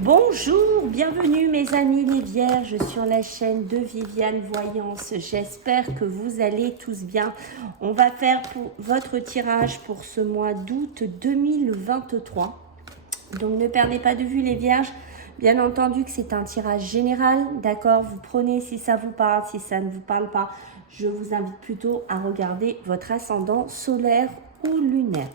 Bonjour, bienvenue mes amis les vierges sur la chaîne de Viviane Voyance. J'espère que vous allez tous bien. On va faire pour votre tirage pour ce mois d'août 2023. Donc ne perdez pas de vue les vierges. Bien entendu que c'est un tirage général, d'accord? Vous prenez si ça vous parle, si ça ne vous parle pas. Je vous invite plutôt à regarder votre ascendant solaire ou lunaire.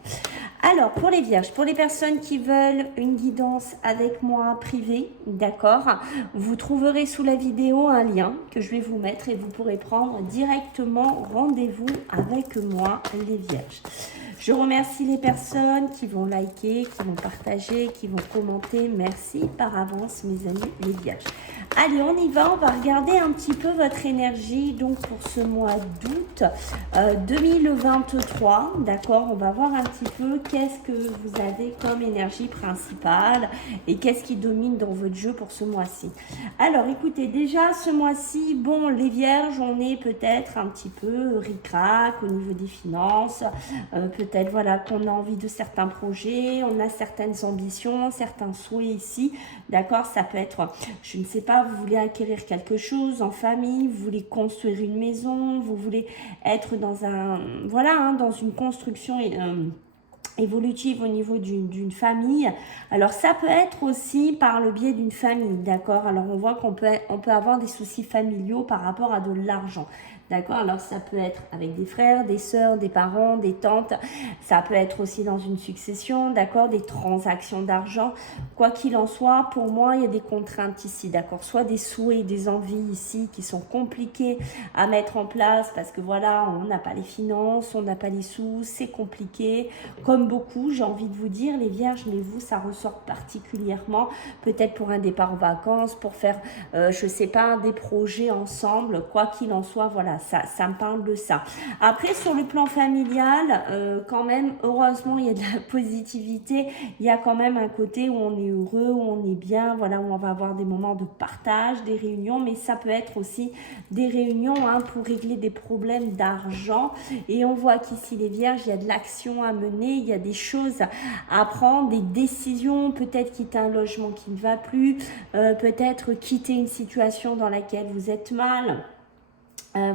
Alors, pour les vierges, pour les personnes qui veulent une guidance avec moi privée, d'accord, vous trouverez sous la vidéo un lien que je vais vous mettre et vous pourrez prendre directement rendez-vous avec moi, les vierges. Je remercie les personnes qui vont liker, qui vont partager, qui vont commenter. Merci par avance, mes amis, les vierges. Allez, on y va. On va regarder un petit peu votre énergie donc pour ce mois d'août 2023. D'accord, on va voir un petit peu qu'est-ce que vous avez comme énergie principale et qu'est-ce qui domine dans votre jeu pour ce mois-ci. Alors, écoutez, déjà ce mois-ci, bon, les vierges, on est peut-être un petit peu ric-rac au niveau des finances. Peut-être, voilà, qu'on a envie de certains projets, on a certaines ambitions, certains souhaits ici. D'accord, ça peut être, je ne sais pas, vous voulez acquérir quelque chose en famille, vous voulez construire une maison, vous voulez être dans un, voilà, hein, dans une construction évolutive au niveau d'une famille. Alors ça peut être aussi par le biais d'une famille, d'accord? Alors on voit qu'on peut avoir des soucis familiaux par rapport à de l'argent. D'accord, alors ça peut être avec des frères, des sœurs, des parents, des tantes. Ça peut être aussi dans une succession, d'accord, des transactions d'argent. Quoi qu'il en soit, pour moi, il y a des contraintes ici, d'accord. Soit des souhaits, des envies ici qui sont compliquées à mettre en place parce que voilà, on n'a pas les finances, on n'a pas les sous, c'est compliqué. Comme beaucoup, j'ai envie de vous dire, les vierges, mais vous, ça ressort particulièrement. Peut-être pour un départ en vacances, pour faire, je sais pas, des projets ensemble. Quoi qu'il en soit, voilà. Ça me parle de ça. Après, sur le plan familial, quand même, heureusement, il y a de la positivité. Il y a quand même un côté où on est heureux, où on est bien, voilà, où on va avoir des moments de partage, des réunions, mais ça peut être aussi des réunions hein, pour régler des problèmes d'argent. Et on voit qu'ici, les vierges, il y a de l'action à mener, il y a des choses à prendre, des décisions, peut-être quitter un logement qui ne va plus, peut-être quitter une situation dans laquelle vous êtes mal.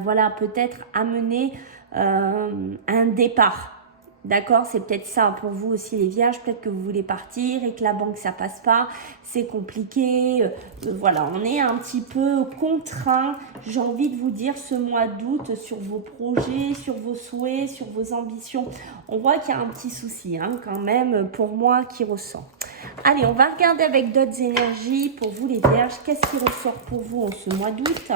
Voilà, peut-être amener un départ. D'accord, c'est peut-être ça pour vous aussi les vierges, peut-être que vous voulez partir et que la banque ça passe pas, c'est compliqué, voilà, on est un petit peu contraint, j'ai envie de vous dire ce mois d'août sur vos projets, sur vos souhaits, sur vos ambitions, on voit qu'il y a un petit souci hein, quand même pour moi qui ressent. Allez, on va regarder avec d'autres énergies pour vous les vierges, qu'est-ce qui ressort pour vous en ce mois d'août ?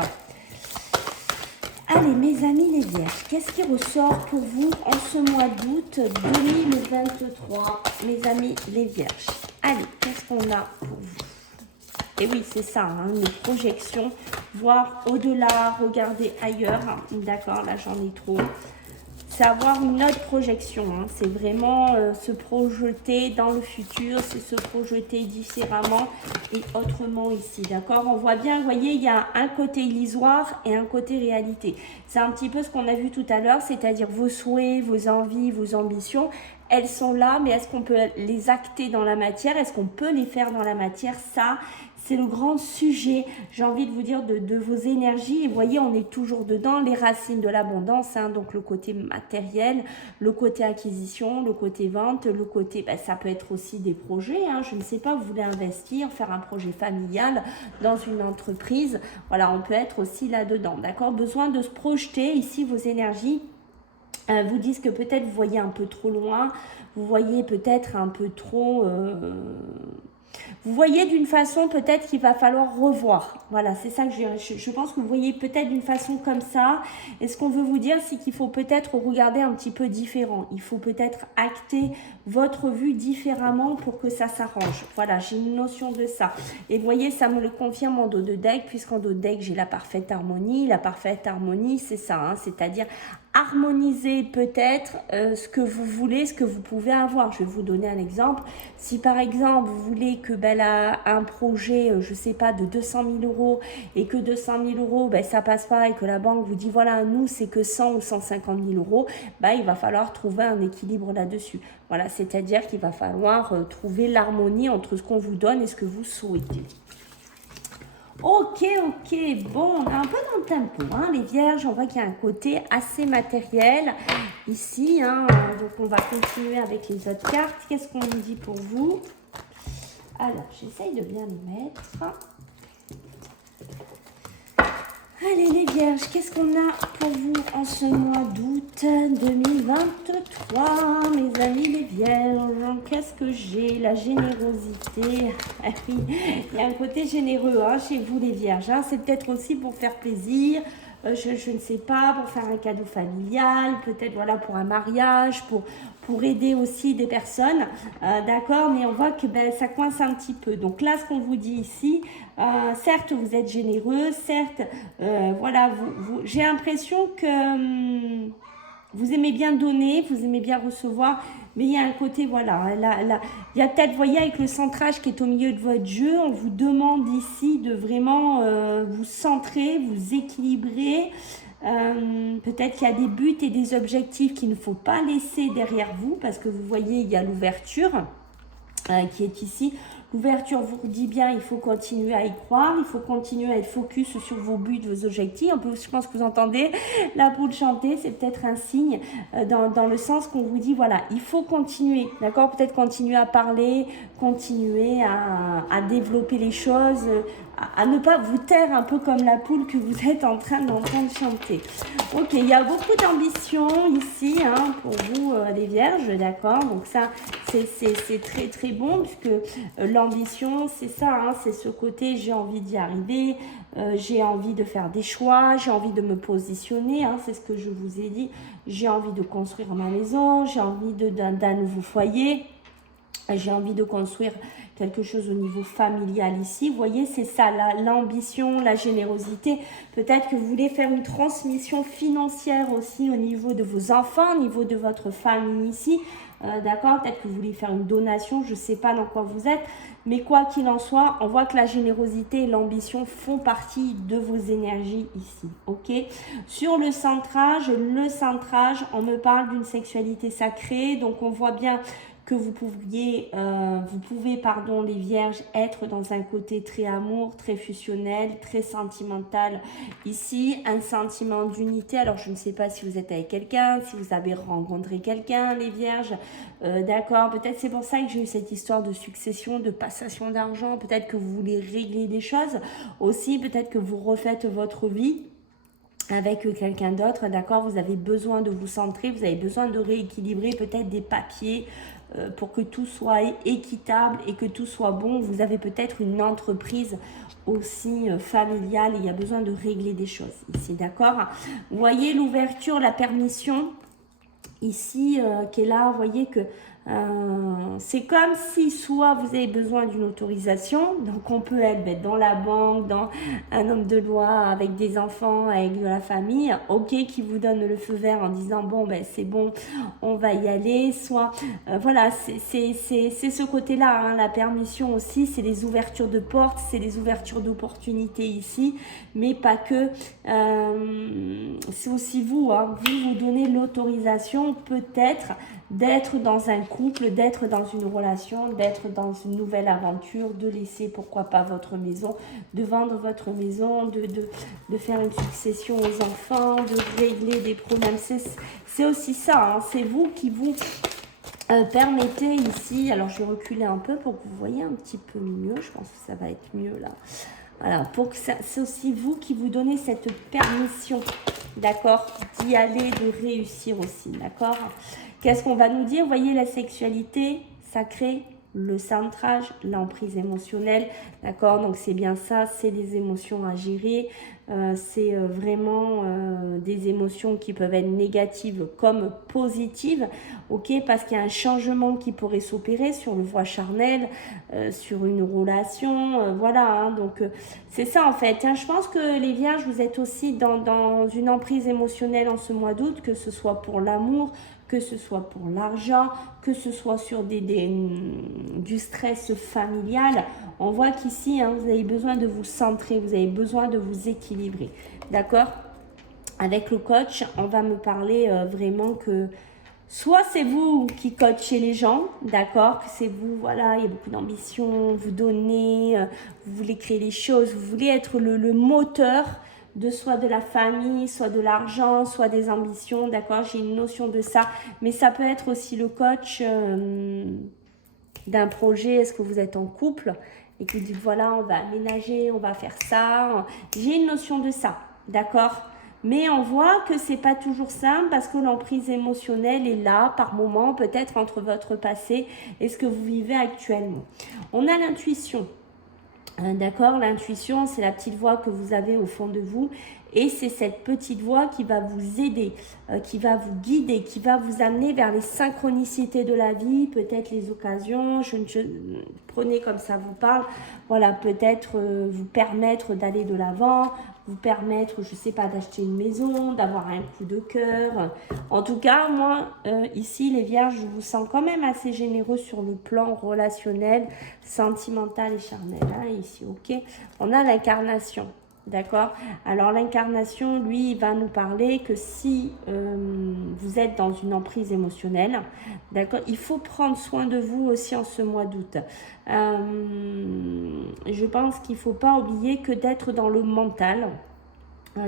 Allez, mes amis les vierges, qu'est-ce qui ressort pour vous en ce mois d'août 2023, mes amis les vierges? Allez, qu'est-ce qu'on a pour vous? Et oui, c'est ça, hein, une projection, voir au-delà, regarder ailleurs. D'accord, là j'en ai trop. C'est avoir une autre projection, hein. C'est vraiment se projeter dans le futur, c'est se projeter différemment et autrement ici, d'accord? On voit bien, vous voyez, il y a un côté illusoire et un côté réalité. C'est un petit peu ce qu'on a vu tout à l'heure, c'est-à-dire vos souhaits, vos envies, vos ambitions, elles sont là, mais est-ce qu'on peut les acter dans la matière? Est-ce qu'on peut les faire dans la matière? Ça, c'est le grand sujet, j'ai envie de vous dire, de vos énergies. Et vous voyez, on est toujours dedans, les racines de l'abondance, hein, donc le côté matériel, le côté acquisition, le côté vente, le côté, ben, ça peut être aussi des projets, hein, je ne sais pas, vous voulez investir, faire un projet familial dans une entreprise, voilà, on peut être aussi là-dedans, d'accord? Besoin de se projeter, ici, vos énergies vous disent que peut-être vous voyez un peu trop loin, vous voyez peut-être un peu trop... vous voyez d'une façon peut-être qu'il va falloir revoir. Voilà, c'est ça que je pense que vous voyez peut-être d'une façon comme ça. Et ce qu'on veut vous dire, c'est qu'il faut peut-être regarder un petit peu différent. Il faut peut-être acter votre vue différemment pour que ça s'arrange. Voilà, j'ai une notion de ça. Et vous voyez, ça me le confirme en dos de deck, puisqu'en dos de deck, j'ai la parfaite harmonie. La parfaite harmonie, c'est ça, hein, c'est-à-dire harmoniser peut-être ce que vous voulez, ce que vous pouvez avoir. Je vais vous donner un exemple. Si par exemple vous voulez que un projet, je sais pas, de 200 000 euros et que 200 000 euros, ça passe pas et que la banque vous dit voilà, nous c'est que 100 ou 150 000 euros, il va falloir trouver un équilibre là-dessus. Voilà, c'est-à-dire qu'il va falloir trouver l'harmonie entre ce qu'on vous donne et ce que vous souhaitez. Ok, bon, on est un peu dans le tempo, hein, les vierges, on voit qu'il y a un côté assez matériel ici, hein, donc on va continuer avec les autres cartes. Qu'est-ce qu'on nous dit pour vous? Alors, j'essaye de bien les mettre. Allez les vierges, qu'est-ce qu'on a pour vous en ce mois d'août 2023, mes amis les vierges? Qu'est-ce que j'ai? La générosité. Ah oui, il y a un côté généreux hein, chez vous les vierges. Hein. C'est peut-être aussi pour faire plaisir, je ne sais pas, pour faire un cadeau familial, peut-être voilà pour un mariage, pour aider aussi des personnes, d'accord, mais on voit que ça coince un petit peu. Donc là, ce qu'on vous dit ici, certes, vous êtes généreux, certes, voilà, j'ai l'impression que vous aimez bien donner, vous aimez bien recevoir, mais il y a un côté, voilà, il y a peut-être, vous voyez, avec le centrage qui est au milieu de votre jeu, on vous demande ici de vraiment vous centrer, vous équilibrer. Peut-être qu'il y a des buts et des objectifs qu'il ne faut pas laisser derrière vous parce que vous voyez il y a l'ouverture qui est ici. L'ouverture vous dit bien il faut continuer à y croire, il faut continuer à être focus sur vos buts, vos objectifs. Je pense que vous entendez la poule chanter, c'est peut-être un signe dans le sens qu'on vous dit voilà, il faut continuer, d'accord, peut-être continuer à parler, continuer à développer les choses, à ne pas vous taire un peu comme la poule que vous êtes en train d'entendre chanter. Ok, il y a beaucoup d'ambition ici hein, pour vous les vierges, d'accord, donc ça c'est très très bon puisque l'ambition c'est ça, hein, c'est ce côté j'ai envie d'y arriver, j'ai envie de faire des choix, j'ai envie de me positionner, hein, c'est ce que je vous ai dit, j'ai envie de construire ma maison, j'ai envie d'un nouveau foyer. J'ai envie de construire quelque chose au niveau familial ici. Vous voyez, c'est ça, l'ambition, la générosité. Peut-être que vous voulez faire une transmission financière aussi au niveau de vos enfants, au niveau de votre famille ici. D'accord, peut-être que vous voulez faire une donation, je ne sais pas dans quoi vous êtes. Mais quoi qu'il en soit, on voit que la générosité et l'ambition font partie de vos énergies ici. Ok. Sur le centrage, on me parle d'une sexualité sacrée. Donc, on voit bien que vous pouvez, les vierges, être dans un côté très amour, très fusionnel, très sentimental. Ici, un sentiment d'unité. Alors, je ne sais pas si vous êtes avec quelqu'un, si vous avez rencontré quelqu'un, les vierges. D'accord, peut-être c'est pour ça que j'ai eu cette histoire de succession, de passation d'argent. Peut-être que vous voulez régler des choses. Aussi, peut-être que vous refaites votre vie avec quelqu'un d'autre, d'accord, vous avez besoin de vous centrer, vous avez besoin de rééquilibrer peut-être des papiers pour que tout soit équitable et que tout soit bon. Vous avez peut-être une entreprise aussi familiale et il y a besoin de régler des choses ici, d'accord. Vous voyez l'ouverture, la permission ici qui est là, vous voyez que c'est comme si soit vous avez besoin d'une autorisation, donc on peut être dans la banque, dans un homme de loi, avec des enfants, avec de la famille, ok, qui vous donne le feu vert en disant bon c'est bon, on va y aller, soit voilà, c'est ce côté-là, hein, la permission aussi, c'est les ouvertures de portes, c'est les ouvertures d'opportunités ici, mais pas que, c'est aussi vous, hein, vous donnez l'autorisation peut-être d'être dans un couple, d'être dans une relation, d'être dans une nouvelle aventure, de laisser pourquoi pas votre maison, de vendre votre maison, de faire une succession aux enfants, de régler des problèmes. C'est aussi ça, hein, c'est vous qui vous permettez ici, alors je vais reculer un peu pour que vous voyez un petit peu mieux, je pense que ça va être mieux là. Voilà, c'est aussi vous qui vous donnez cette permission, d'accord, d'y aller, de réussir aussi, d'accord. Qu'est-ce qu'on va nous dire? Vous voyez la sexualité sacrée, le centrage, l'emprise émotionnelle, d'accord? Donc c'est bien ça, c'est des émotions à gérer, c'est vraiment des émotions qui peuvent être négatives comme positives, ok? Parce qu'il y a un changement qui pourrait s'opérer sur le voie charnel, sur une relation, voilà, hein, donc c'est ça en fait, hein. Je pense que les vierges, vous êtes aussi dans une emprise émotionnelle en ce mois d'août, que ce soit pour l'amour, que ce soit pour l'argent, que ce soit sur du stress familial. On voit qu'ici, hein, vous avez besoin de vous centrer, vous avez besoin de vous équilibrer. D'accord? Avec le coach, on va me parler vraiment que soit c'est vous qui coachez les gens, d'accord? Que c'est vous, voilà, il y a beaucoup d'ambition, vous donnez, vous voulez créer les choses, vous voulez être le moteur de soit de la famille, soit de l'argent, soit des ambitions, d'accord? J'ai une notion de ça, mais ça peut être aussi le coach d'un projet. Est-ce que vous êtes en couple et que vous dites voilà, on va aménager, on va faire ça. J'ai une notion de ça, d'accord? Mais on voit que c'est pas toujours simple parce que l'emprise émotionnelle est là par moment, peut-être entre votre passé et ce que vous vivez actuellement. On a l'intuition. D'accord, l'intuition, c'est la petite voix que vous avez au fond de vous et c'est cette petite voix qui va vous aider, qui va vous guider, qui va vous amener vers les synchronicités de la vie, peut-être les occasions, prenez comme ça vous parle, voilà, peut-être vous permettre d'aller de l'avant, vous permettre, je sais pas, d'acheter une maison, d'avoir un coup de cœur. En tout cas, moi, ici, les vierges, je vous sens quand même assez généreux sur le plan relationnel, sentimental et charnel. Hein, ici, ok. On a l'incarnation. D'accord? Alors l'incarnation, lui, il va nous parler que si vous êtes dans une emprise émotionnelle, d'accord, il faut prendre soin de vous aussi en ce mois d'août. Je pense qu'il ne faut pas oublier que d'être dans le mental,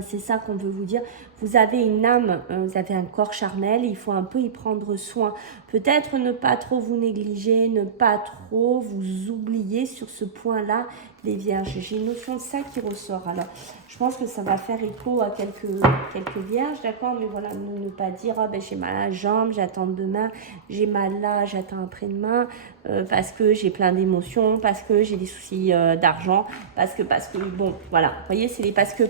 c'est ça qu'on veut vous dire. Vous avez une âme, vous avez un corps charnel, il faut un peu y prendre soin. Peut-être ne pas trop vous négliger, ne pas trop vous oublier sur ce point-là, les vierges. J'ai une notion de ça qui ressort. Alors, je pense que ça va faire écho à quelques vierges, d'accord? Mais voilà, ne pas dire, ah ben j'ai mal à la jambe, j'attends demain, j'ai mal là, j'attends après-demain, parce que j'ai plein d'émotions, parce que j'ai des soucis d'argent, parce que, bon, voilà. Vous voyez, c'est les parce que.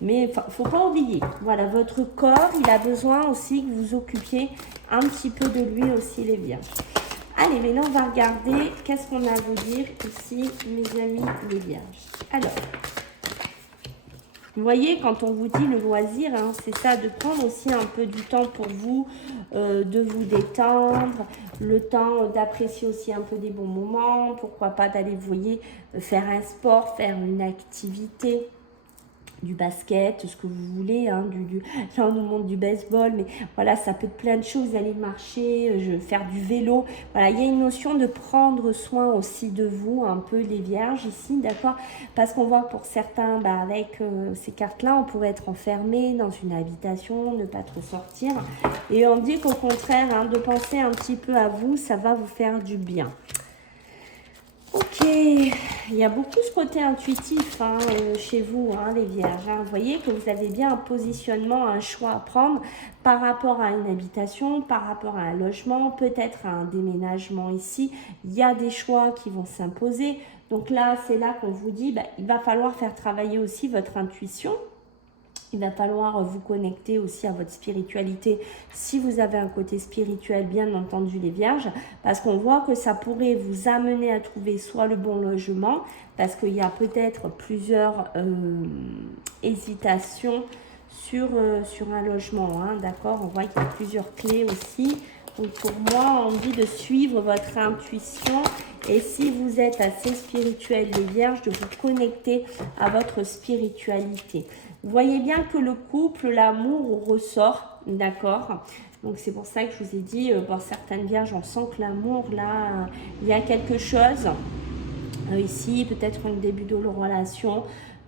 Mais il ne faut pas oublier, voilà, votre corps, il a besoin aussi que vous occupiez un petit peu de lui aussi, les vierges. Allez, maintenant, on va regarder qu'est-ce qu'on a à vous dire ici, mes amis, les vierges. Alors, vous voyez, quand on vous dit le loisir, hein, c'est ça, de prendre aussi un peu du temps pour vous, de vous détendre, le temps d'apprécier aussi un peu des bons moments, pourquoi pas d'aller, vous voyez, faire un sport, faire une activité, du basket, ce que vous voulez, hein, là on nous montre du baseball, mais voilà, ça peut être plein de choses, vous allez marcher, faire du vélo, voilà, il y a une notion de prendre soin aussi de vous, un peu les vierges ici, d'accord, parce qu'on voit pour certains, avec ces cartes-là, on pourrait être enfermé dans une habitation, ne pas trop sortir, et on dit qu'au contraire, hein, de penser un petit peu à vous, ça va vous faire du bien. Ok, il y a beaucoup ce côté intuitif hein, chez vous, hein, les vierges. Hein. Vous voyez que vous avez bien un positionnement, un choix à prendre par rapport à une habitation, par rapport à un logement, peut-être à un déménagement ici. Il y a des choix qui vont s'imposer. Donc là, c'est là qu'on vous dit, il va falloir faire travailler aussi votre intuition. Il va falloir vous connecter aussi à votre spiritualité si vous avez un côté spirituel, bien entendu les vierges, parce qu'on voit que ça pourrait vous amener à trouver soit le bon logement, parce qu'il y a peut-être plusieurs hésitations sur un logement, hein, d'accord? On voit qu'il y a plusieurs clés aussi. Donc pour moi, on dit de suivre votre intuition et si vous êtes assez spirituel, les vierges, de vous connecter à votre spiritualité. Vous voyez bien que le couple, l'amour ressort, d'accord? Donc c'est pour ça que je vous ai dit, pour certaines vierges, on sent que l'amour, là, il y a quelque chose. Ici, peut-être un début de relation,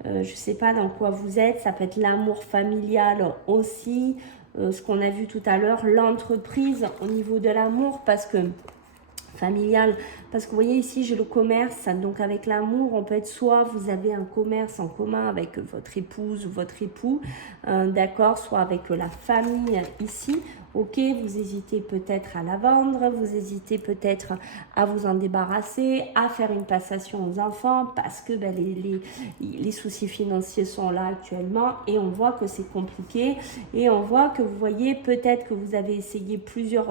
je ne sais pas dans quoi vous êtes, ça peut être l'amour familial aussi, ce qu'on a vu tout à l'heure, l'entreprise au niveau de l'amour, parce que parce que vous voyez ici, j'ai le commerce. Donc, avec l'amour, on peut être soit vous avez un commerce en commun avec votre épouse ou votre époux, d'accord, soit avec la famille ici. Ok, vous hésitez peut-être à la vendre, vous hésitez peut-être à vous en débarrasser, à faire une passation aux enfants parce que ben, les soucis financiers sont là actuellement et on voit que c'est compliqué et on voit que vous voyez peut-être que vous avez essayé plusieurs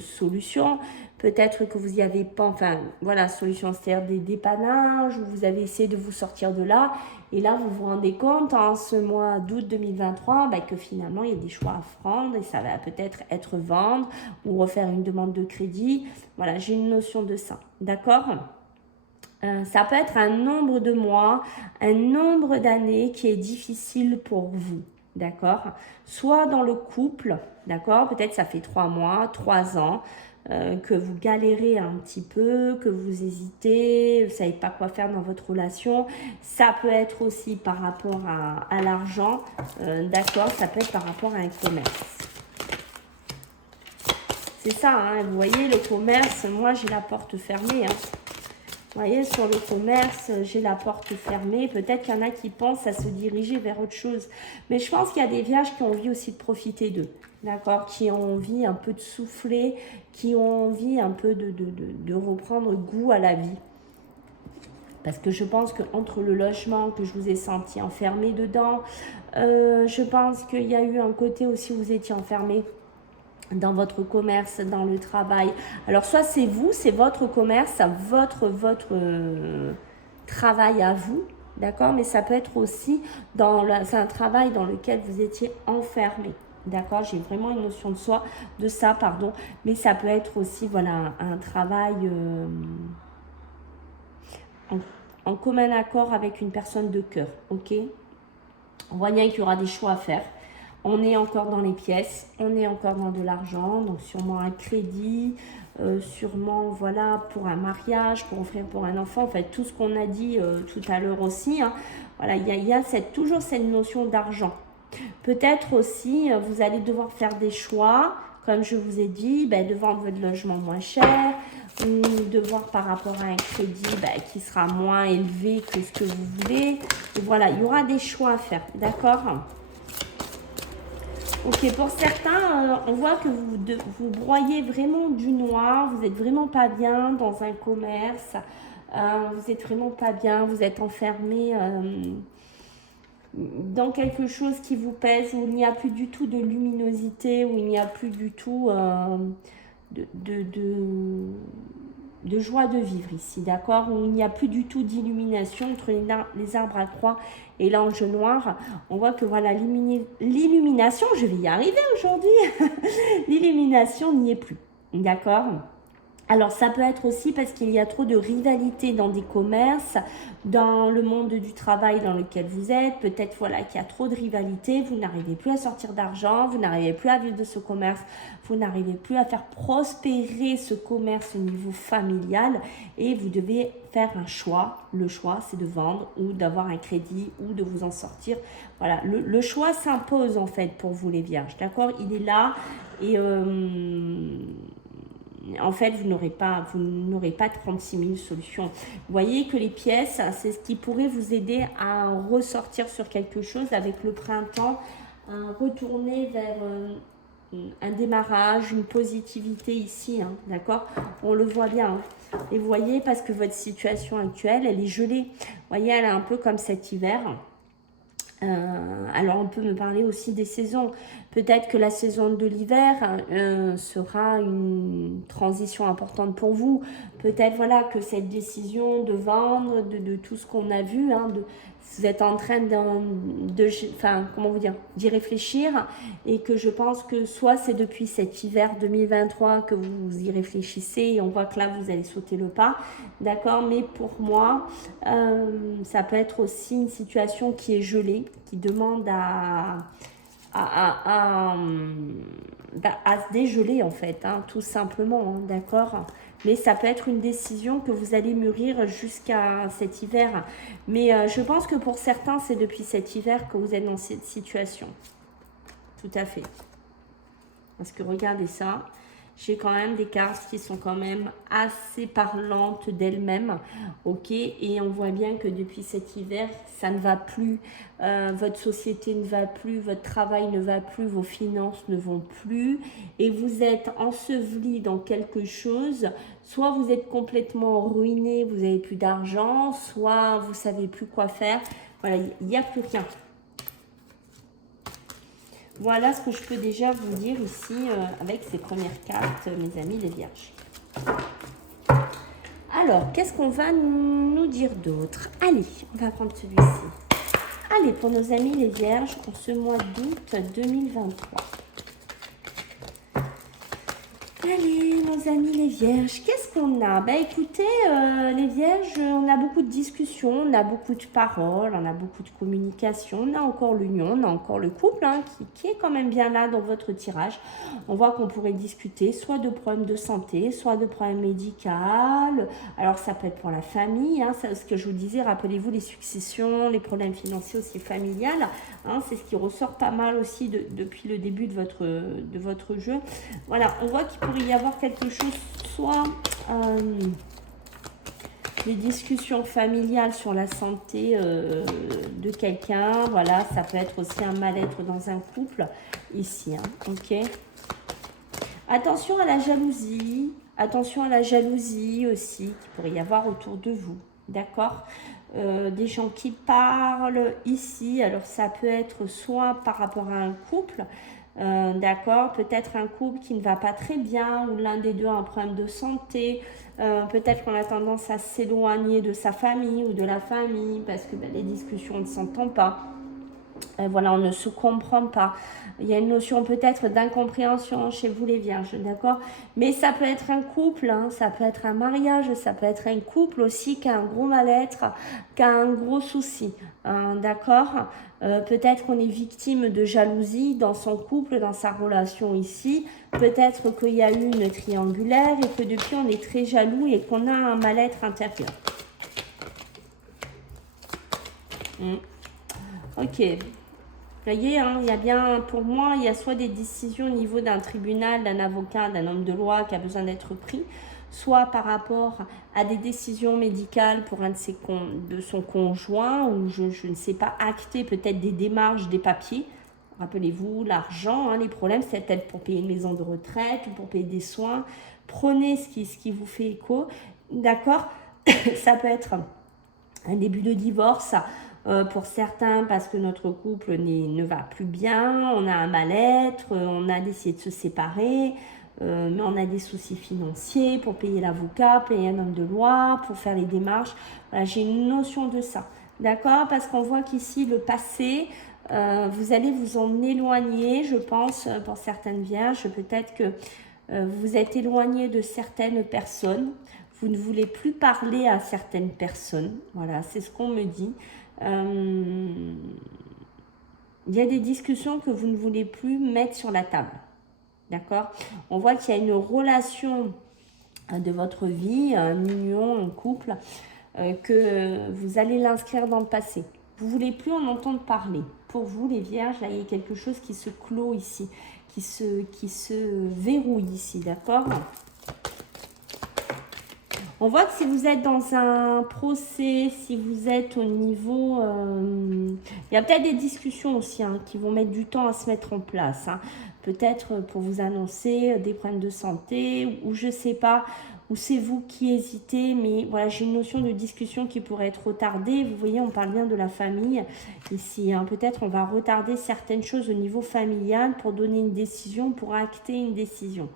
solutions, peut-être que vous n'y avez pas, enfin voilà, solution, c'est-à-dire des dépannages, ou vous avez essayé de vous sortir de là. Et là, vous vous rendez compte, en ce mois d'août 2023, que finalement, il y a des choix à prendre et ça va peut-être être vendre ou refaire une demande de crédit. Voilà, j'ai une notion de ça. D'accord ? Ça peut être un nombre de mois, un nombre d'années qui est difficile pour vous. D'accord ? Soit dans le couple, d'accord ? Peut-être ça fait 3 mois, 3 ans. Que vous galérez un petit peu, que vous hésitez, vous ne savez pas quoi faire dans votre relation. Ça peut être aussi par rapport à l'argent, d'accord, ça peut être par rapport à un commerce. C'est ça, hein, vous voyez, le commerce, moi j'ai la porte fermée. Hein. Vous voyez, sur le commerce, j'ai la porte fermée. Peut-être qu'il y en a qui pensent à se diriger vers autre chose. Mais je pense qu'il y a des vierges qui ont envie aussi de profiter d'eux. D'accord, qui ont envie un peu de souffler, qui ont envie un peu de reprendre goût à la vie. Parce que je pense qu'entre le logement que je vous ai senti enfermé dedans, je pense qu'il y a eu un côté aussi où vous étiez enfermé dans votre commerce, dans le travail. Alors, soit c'est vous, c'est votre commerce, votre travail à vous, d'accord? Mais ça peut être aussi, c'est un travail dans lequel vous étiez enfermé. D'accord, j'ai vraiment une notion de ça, pardon. Mais ça peut être aussi, voilà, un travail en commun accord avec une personne de cœur, ok? On voit bien qu'il y aura des choix à faire. On est encore dans les pièces, on est encore dans de l'argent, donc sûrement un crédit, sûrement, voilà, pour un mariage, pour offrir pour un enfant, en fait, tout ce qu'on a dit tout à l'heure aussi. Hein. Voilà, il y a toujours cette notion d'argent. Peut-être aussi, vous allez devoir faire des choix, comme je vous ai dit, de vendre votre logement moins cher, ou de voir par rapport à un crédit qui sera moins élevé que ce que vous voulez. Et voilà, il y aura des choix à faire, d'accord ? Ok, pour certains, on voit que vous broyez vraiment du noir, vous n'êtes vraiment pas bien dans un commerce, vous n'êtes vraiment pas bien, vous êtes enfermé dans quelque chose qui vous pèse, où il n'y a plus du tout de luminosité, où il n'y a plus du tout de joie de vivre ici, d'accord? Où il n'y a plus du tout d'illumination entre les arbres à croix et l'ange noir. On voit que voilà, l'illumination, je vais y arriver aujourd'hui, l'illumination n'y est plus, d'accord? Alors, ça peut être aussi parce qu'il y a trop de rivalité dans des commerces, dans le monde du travail dans lequel vous êtes. Peut-être voilà, qu'il y a trop de rivalité, vous n'arrivez plus à sortir d'argent, vous n'arrivez plus à vivre de ce commerce, vous n'arrivez plus à faire prospérer ce commerce au niveau familial et vous devez faire un choix. Le choix, c'est de vendre ou d'avoir un crédit ou de vous en sortir. Voilà, le choix s'impose en fait pour vous les vierges, d'accord? Il est là et... en fait, vous n'aurez pas 36 000 solutions. Vous voyez que les pièces, c'est ce qui pourrait vous aider à ressortir sur quelque chose avec le printemps, à retourner vers un démarrage, une positivité ici, hein, d'accord? On le voit bien. Hein. Et vous voyez, parce que votre situation actuelle, elle est gelée. Vous voyez, elle est un peu comme cet hiver. Alors on peut me parler aussi des saisons. Peut-être que la saison de l'hiver sera une transition importante pour vous. Peut-être voilà que cette décision de vendre, de tout ce qu'on a vu, hein, vous êtes en train d'y réfléchir et que je pense que soit c'est depuis cet hiver 2023 que vous y réfléchissez et on voit que là vous allez sauter le pas, d'accord, mais pour moi ça peut être aussi une situation qui est gelée, qui demande à se dégeler en fait, hein, tout simplement, hein, d'accord. Mais ça peut être une décision que vous allez mûrir jusqu'à cet hiver. Mais je pense que pour certains, c'est depuis cet hiver que vous êtes dans cette situation. Tout à fait. Parce que regardez ça. J'ai quand même des cartes qui sont quand même assez parlantes d'elles-mêmes, ok? Et on voit bien que depuis cet hiver, ça ne va plus, votre société ne va plus, votre travail ne va plus, vos finances ne vont plus, et vous êtes enseveli dans quelque chose. Soit vous êtes complètement ruiné, vous n'avez plus d'argent, soit vous ne savez plus quoi faire. Voilà, il n'y a plus rien. Voilà ce que je peux déjà vous dire ici avec ces premières cartes, mes amis les vierges. Alors, qu'est-ce qu'on va nous dire d'autre? Allez, on va prendre celui-ci. Allez, pour nos amis les vierges, pour ce mois d'août 2023. Allez, nos amis les vierges, qu'est-ce qu'on a? Ben écoutez, les vierges, on a beaucoup de discussions, on a beaucoup de paroles, on a beaucoup de communication, on a encore l'union, on a encore le couple hein, qui est quand même bien là dans votre tirage. On voit qu'on pourrait discuter soit de problèmes de santé, soit de problèmes médicaux. Alors ça peut être pour la famille, hein, ça, ce que je vous disais, rappelez-vous les successions, les problèmes financiers aussi familiales. Hein, c'est ce qui ressort pas mal aussi depuis le début de votre jeu. Voilà, on voit qu'il pourrait y avoir quelque chose, soit des discussions familiales sur la santé de quelqu'un. Voilà, ça peut être aussi un mal-être dans un couple ici. Hein, ok. Attention à la jalousie. Attention à la jalousie aussi qu'il pourrait y avoir autour de vous. D'accord? Des gens qui parlent ici. Alors, ça peut être soit par rapport à un couple. D'accord, peut-être un couple qui ne va pas très bien ou l'un des deux a un problème de santé, peut-être qu'on a tendance à s'éloigner de sa famille ou de la famille parce que les discussions ne s'entendent pas. Voilà, on ne se comprend pas. Il y a une notion peut-être d'incompréhension chez vous les vierges, d'accord? Mais ça peut être un couple, hein, ça peut être un mariage, ça peut être un couple aussi qui a un gros mal-être, qui a un gros souci, hein, d'accord? Peut-être qu'on est victime de jalousie dans son couple, dans sa relation ici. Peut-être qu'il y a eu une triangulaire et que depuis on est très jaloux et qu'on a un mal-être intérieur. Ok. Vous voyez, hein, il y a bien, pour moi, il y a soit des décisions au niveau d'un tribunal, d'un avocat, d'un homme de loi qui a besoin d'être pris, soit par rapport à des décisions médicales pour un de son conjoint, ou je ne sais pas, acter peut-être des démarches, des papiers. Rappelez-vous, l'argent, hein, les problèmes, c'est peut-être pour payer une maison de retraite ou pour payer des soins. Prenez ce qui vous fait écho, d'accord? Ça peut être un début de divorce, pour certains parce que notre couple ne va plus bien, on a un mal-être, on a décidé de se séparer, mais on a des soucis financiers pour payer l'avocat, payer un homme de loi, pour faire les démarches. Voilà, j'ai une notion de ça, d'accord? Parce qu'on voit qu'ici, le passé, vous allez vous en éloigner, je pense, pour certaines vierges, peut-être que vous êtes éloigné de certaines personnes, vous ne voulez plus parler à certaines personnes, voilà, c'est ce qu'on me dit. Il y a des discussions que vous ne voulez plus mettre sur la table, d'accord? On voit qu'il y a une relation de votre vie, une union, un couple, que vous allez l'inscrire dans le passé. Vous ne voulez plus en entendre parler. Pour vous, les vierges, là, il y a quelque chose qui se clôt ici, qui se verrouille ici, d'accord? On voit que si vous êtes dans un procès, si vous êtes au niveau... il y a peut-être des discussions aussi hein, qui vont mettre du temps à se mettre en place. Hein. Peut-être pour vous annoncer des problèmes de santé ou je ne sais pas, ou c'est vous qui hésitez. Mais voilà, j'ai une notion de discussion qui pourrait être retardée. Vous voyez, on parle bien de la famille ici. Hein. Peut-être on va retarder certaines choses au niveau familial pour donner une décision, pour acter une décision.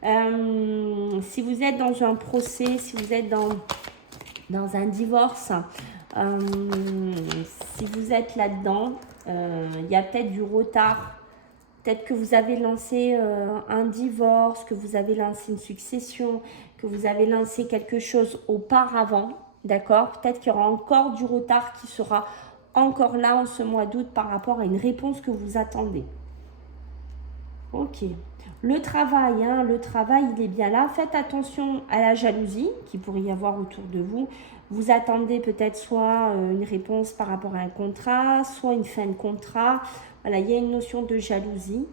Si vous êtes dans un procès, si vous êtes dans un divorce, si vous êtes là-dedans, il y a peut-être du retard. Peut-être que vous avez lancé un divorce, que vous avez lancé une succession, que vous avez lancé quelque chose auparavant, d'accord? Peut-être qu'il y aura encore du retard qui sera encore là en ce mois d'août par rapport à une réponse que vous attendez. Ok. Le travail, hein, le travail, il est bien là. Faites attention à la jalousie qui pourrait y avoir autour de vous. Vous attendez peut-être soit une réponse par rapport à un contrat, soit une fin de contrat. Voilà, il y a une notion de jalousie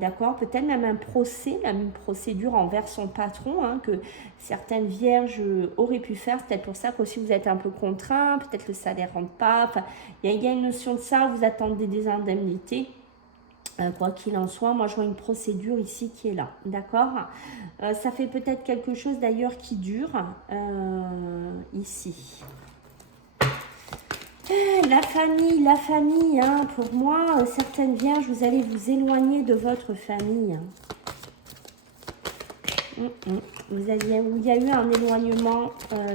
D'accord, peut-être même un procès, même une procédure envers son patron, hein, que certaines vierges auraient pu faire. C'est peut-être pour ça qu'aussi vous êtes un peu contraint, peut-être le salaire ne rentre pas. Enfin, il y a une notion de ça, vous attendez des indemnités. Quoi qu'il en soit, moi je vois une procédure ici qui est là, d'accord. Ça fait peut-être quelque chose d'ailleurs qui dure ici. La famille, hein, pour moi, certaines vierges, vous allez vous éloigner de votre famille. Il y a eu un éloignement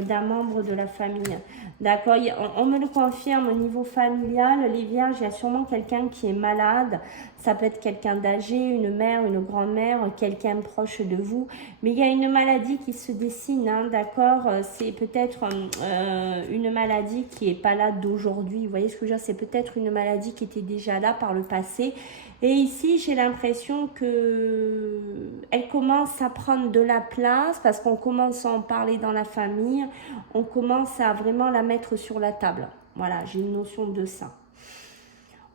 d'un membre de la famille. D'accord, on me le confirme au niveau familial, les vierges, il y a sûrement quelqu'un qui est malade. Ça peut être quelqu'un d'âgé, une mère, une grand-mère, quelqu'un proche de vous. Mais il y a une maladie qui se dessine, hein, d'accord. C'est peut-être une maladie qui n'est pas là d'aujourd'hui. Vous voyez ce que je veux dire? C'est peut-être une maladie qui était déjà là par le passé. Et ici, j'ai l'impression que elle commence à prendre de la place parce qu'on commence à en parler dans la famille. On commence à vraiment la mettre sur la table. Voilà, j'ai une notion de ça.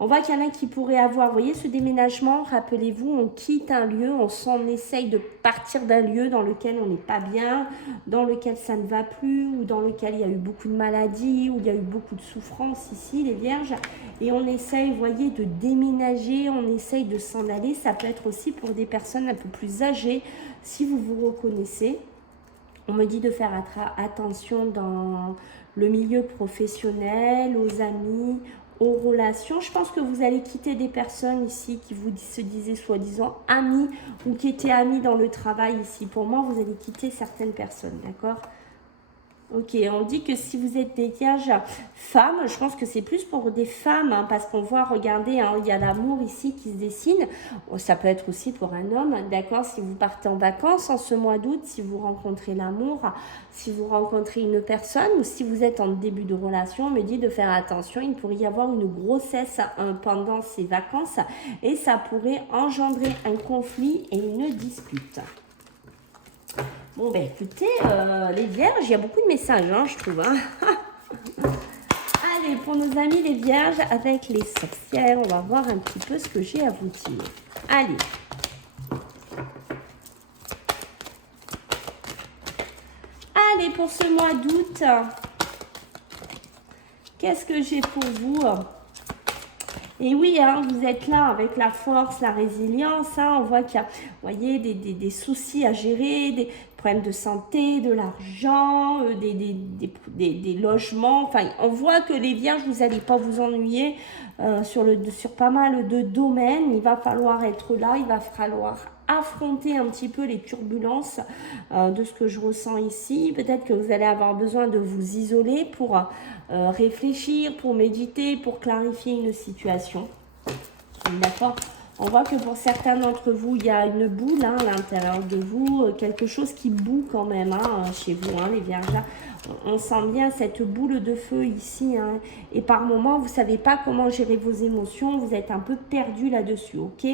On voit qu'il y en a qui pourraient avoir, vous voyez, ce déménagement, rappelez-vous, on quitte un lieu, on essaye de partir d'un lieu dans lequel on n'est pas bien, dans lequel ça ne va plus, ou dans lequel il y a eu beaucoup de maladies, où il y a eu beaucoup de souffrances ici, les vierges, et on essaye, vous voyez, de déménager, on essaye de s'en aller. Ça peut être aussi pour des personnes un peu plus âgées, si vous vous reconnaissez. On me dit de faire attention dans le milieu professionnel, aux amis, aux relations. Je pense que vous allez quitter des personnes ici qui vous se disaient soi-disant amis ou qui étaient amis dans le travail ici. Pour moi, vous allez quitter certaines personnes, d'accord? Ok, on dit que si vous êtes des vierges femmes, je pense que c'est plus pour des femmes, hein, parce qu'on voit, regardez, hein, il y a l'amour ici qui se dessine. Ça peut être aussi pour un homme, d'accord, si vous partez en vacances en ce mois d'août, si vous rencontrez l'amour, si vous rencontrez une personne ou si vous êtes en début de relation, on me dit de faire attention, il pourrait y avoir une grossesse pendant ces vacances et ça pourrait engendrer un conflit et une dispute. Bon, ben écoutez, les vierges, il y a beaucoup de messages, hein, je trouve. Hein. Allez, pour nos amis les vierges avec les sorcières, on va voir un petit peu ce que j'ai à vous dire. Allez. Allez, pour ce mois d'août, qu'est-ce que j'ai pour vous? Et oui, hein, vous êtes là avec la force, la résilience. Hein, on voit qu'il y a, vous voyez, des soucis à gérer, des problèmes de santé, de l'argent, des logements. Enfin, on voit que les vierges, vous n'allez pas vous ennuyer sur pas mal de domaines. Il va falloir être là, il va falloir affronter un petit peu les turbulences de ce que je ressens ici. Peut-être que vous allez avoir besoin de vous isoler pour réfléchir, pour méditer, pour clarifier une situation. D'accord? On voit que pour certains d'entre vous, il y a une boule hein, à l'intérieur de vous, quelque chose qui boue quand même hein, chez vous, hein, les vierges. On sent bien cette boule de feu ici. Hein, et par moments, vous ne savez pas comment gérer vos émotions, vous êtes un peu perdu là-dessus. Ok?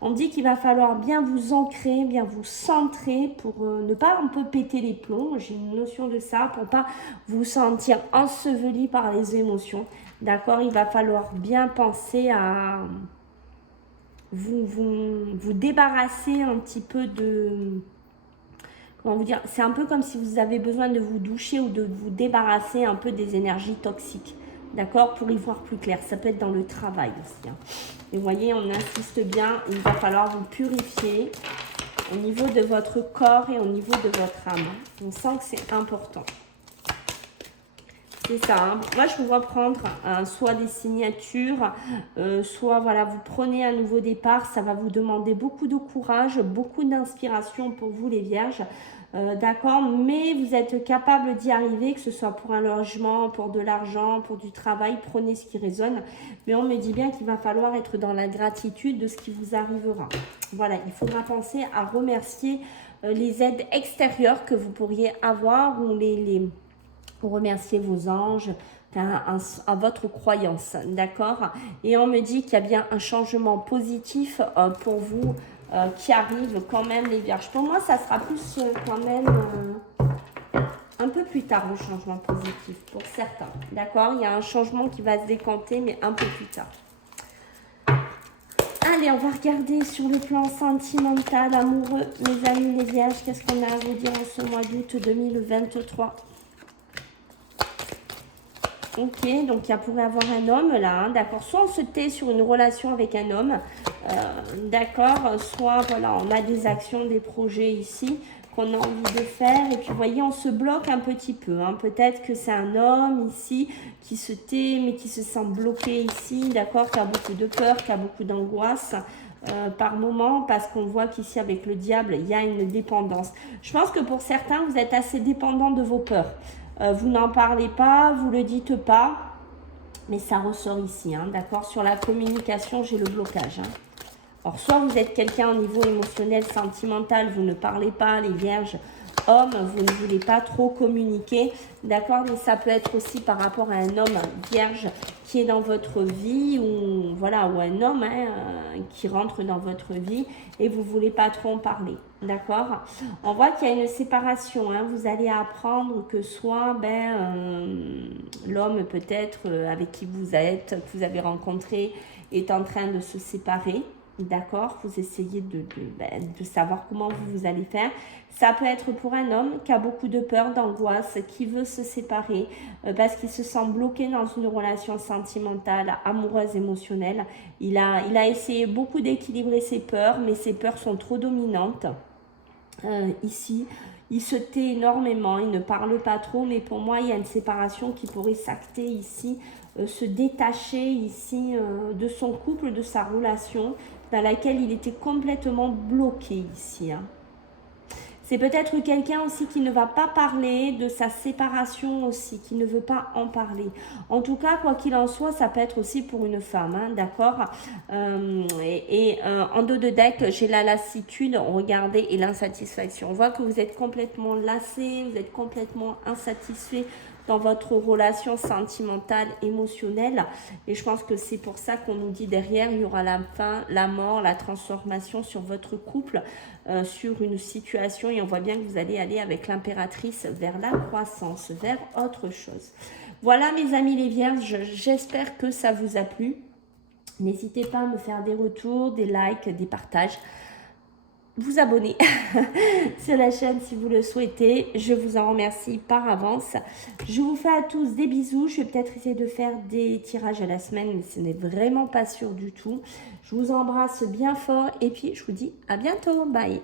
On dit qu'il va falloir bien vous ancrer, bien vous centrer pour ne pas un peu péter les plombs. J'ai une notion de ça, pour ne pas vous sentir enseveli par les émotions. D'accord? Il va falloir bien penser à vous débarrasser un petit peu de... Comment vous dire? C'est un peu comme si vous avez besoin de vous doucher ou de vous débarrasser un peu des énergies toxiques. D'accord? Pour y voir plus clair. Ça peut être dans le travail aussi. Hein. Et vous voyez, on insiste bien. Il va falloir vous purifier au niveau de votre corps et au niveau de votre âme. On sent que c'est important. C'est ça. Hein. Moi, je vous vois prendre soit des signatures, soit voilà, vous prenez un nouveau départ. Ça va vous demander beaucoup de courage, beaucoup d'inspiration pour vous, les vierges. D'accord, mais vous êtes capable d'y arriver, que ce soit pour un logement, pour de l'argent, pour du travail. Prenez ce qui résonne. Mais on me dit bien qu'il va falloir être dans la gratitude de ce qui vous arrivera. Voilà, il faudra penser à remercier les aides extérieures que vous pourriez avoir ou pour remercier vos anges, à votre croyance, d'accord? Et on me dit qu'il y a bien un changement positif pour vous qui arrive quand même, les vierges. Pour moi, ça sera plus quand même un peu plus tard, le changement positif, pour certains, d'accord? Il y a un changement qui va se décanter, mais un peu plus tard. Allez, on va regarder sur le plan sentimental, amoureux, mes amis les vierges, qu'est-ce qu'on a à vous dire en ce mois d'août 2023. Ok, donc il pourrait avoir un homme là, hein, d'accord. Soit on se tait sur une relation avec un homme, d'accord. Soit voilà, on a des actions, des projets ici qu'on a envie de faire. Et puis vous voyez, on se bloque un petit peu. Hein. Peut-être que c'est un homme ici qui se tait, mais qui se sent bloqué ici, d'accord. Qui a beaucoup de peur, qui a beaucoup d'angoisse. Par moment, parce qu'on voit qu'ici avec le diable, il y a une dépendance. Je pense que pour certains, vous êtes assez dépendant de vos peurs. Vous n'en parlez pas, vous ne le dites pas, mais ça ressort ici, hein, d'accord. Sur la communication, j'ai le blocage. Hein. Alors, soit vous êtes quelqu'un au niveau émotionnel, sentimental, vous ne parlez pas, les vierges, hommes, vous ne voulez pas trop communiquer, d'accord. Mais ça peut être aussi par rapport à un homme vierge qui est dans votre vie, ou voilà, ou un homme hein, qui rentre dans votre vie et vous ne voulez pas trop en parler, d'accord. On voit qu'il y a une séparation, hein, vous allez apprendre que soit l'homme peut-être avec qui vous êtes, que vous avez rencontré, est en train de se séparer. D'accord, vous essayez de savoir comment vous allez faire. Ça peut être pour un homme qui a beaucoup de peur, d'angoisse, qui veut se séparer parce qu'il se sent bloqué dans une relation sentimentale, amoureuse, émotionnelle. Il a essayé beaucoup d'équilibrer ses peurs, mais ses peurs sont trop dominantes. Ici, il se tait énormément, il ne parle pas trop, mais pour moi, il y a une séparation qui pourrait s'acter ici, se détacher ici de son couple, de sa relation, dans laquelle il était complètement bloqué ici. Hein. C'est peut-être quelqu'un aussi qui ne va pas parler de sa séparation aussi, qui ne veut pas en parler. En tout cas, quoi qu'il en soit, ça peut être aussi pour une femme, hein, d'accord. En dos de deck, j'ai la lassitude, regardez, et l'insatisfaction. On voit que vous êtes complètement lassé, vous êtes complètement insatisfait dans votre relation sentimentale, émotionnelle. Et je pense que c'est pour ça qu'on nous dit derrière, il y aura la fin, la mort, la transformation sur votre couple, sur une situation. Et on voit bien que vous allez aller avec l'impératrice vers la croissance, vers autre chose. Voilà mes amis les vierges, j'espère que ça vous a plu. N'hésitez pas à me faire des retours, des likes, des partages. Vous abonner sur la chaîne si vous le souhaitez. Je vous en remercie par avance. Je vous fais à tous des bisous. Je vais peut-être essayer de faire des tirages à la semaine, mais ce n'est vraiment pas sûr du tout. Je vous embrasse bien fort et puis je vous dis à bientôt. Bye.